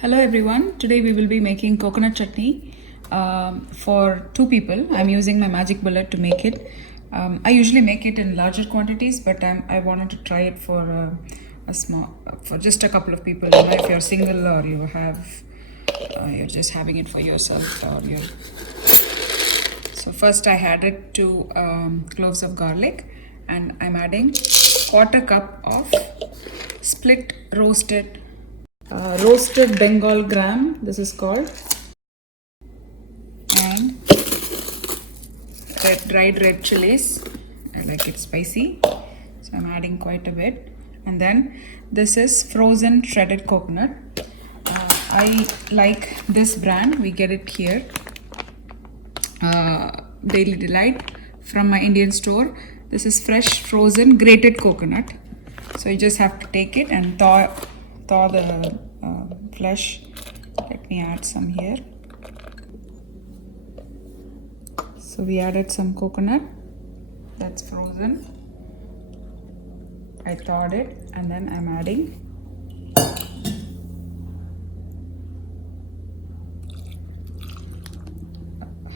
Hello everyone, today we will be making coconut chutney for 2 people. I'm using my magic bullet to make it. I usually make it in larger quantities, but I wanted to try it for for just a couple of people. You know, if you're single or you have, you're just having it for yourself or you're... So first I added 2 cloves of garlic, and I'm adding 1/4 cup of split roasted Bengal gram, this is called, and dried red chilies. I like it spicy, so I'm adding quite a bit. And then this is frozen shredded coconut. I like this brand, we get it here, Daily Delight, from my Indian store. This is fresh frozen grated coconut, so you just have to take it and thaw the flesh. Let me add some here. So we added some coconut that's frozen. I thawed it, and then I'm adding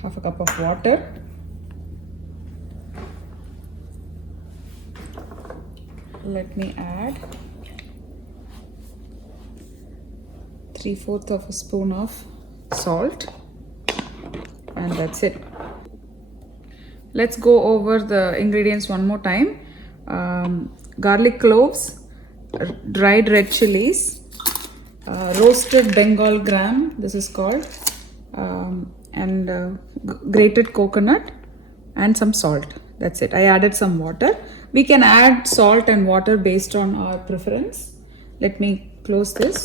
half a cup of water. Let me add 3/4 of a spoon of salt, and that's it. Let's go over the ingredients one more time. Garlic cloves, dried red chilies, roasted Bengal gram, this is called, and grated coconut, and some salt. That's it. I added some water. We can add salt and water based on our preference. Let me close this.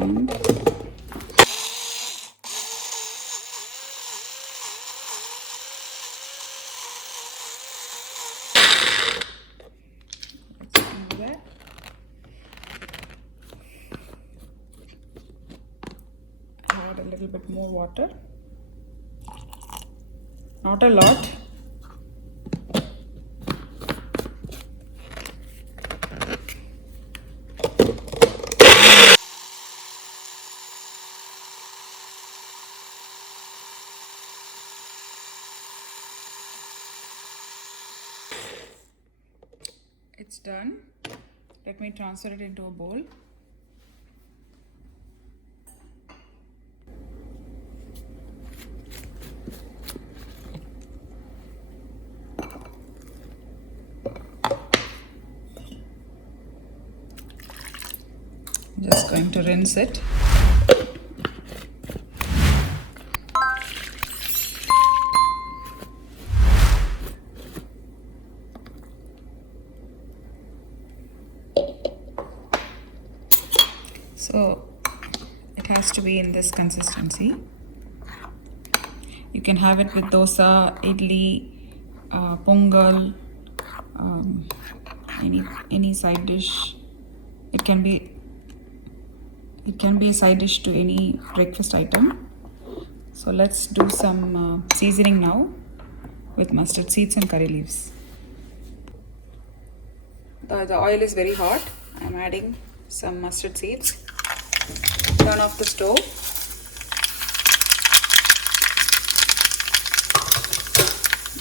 And add a little bit more water, not a lot. It's done. Let me transfer it into a bowl. Just going to rinse it. So it has to be in this consistency. You can have it with dosa, idli, pongal, any side dish. It can be a side dish to any breakfast item. So let's do some seasoning now with mustard seeds and curry leaves. The oil is very hot. I'm adding some mustard seeds. Turn off the stove.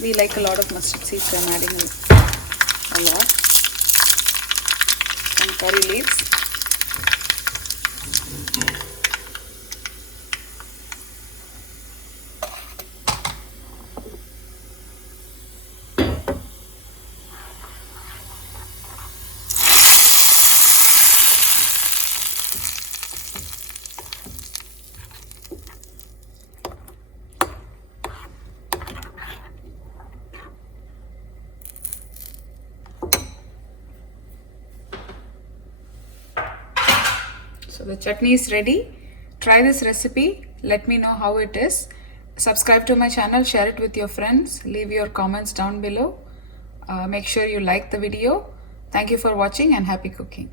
We like a lot of mustard seeds, so I'm adding a lot. Some curry leaves. So the chutney is ready. Try this recipe. Let me know how it is. Subscribe to my channel, share it with your friends, leave your comments down below. Make sure you like the video. Thank you for watching and happy cooking.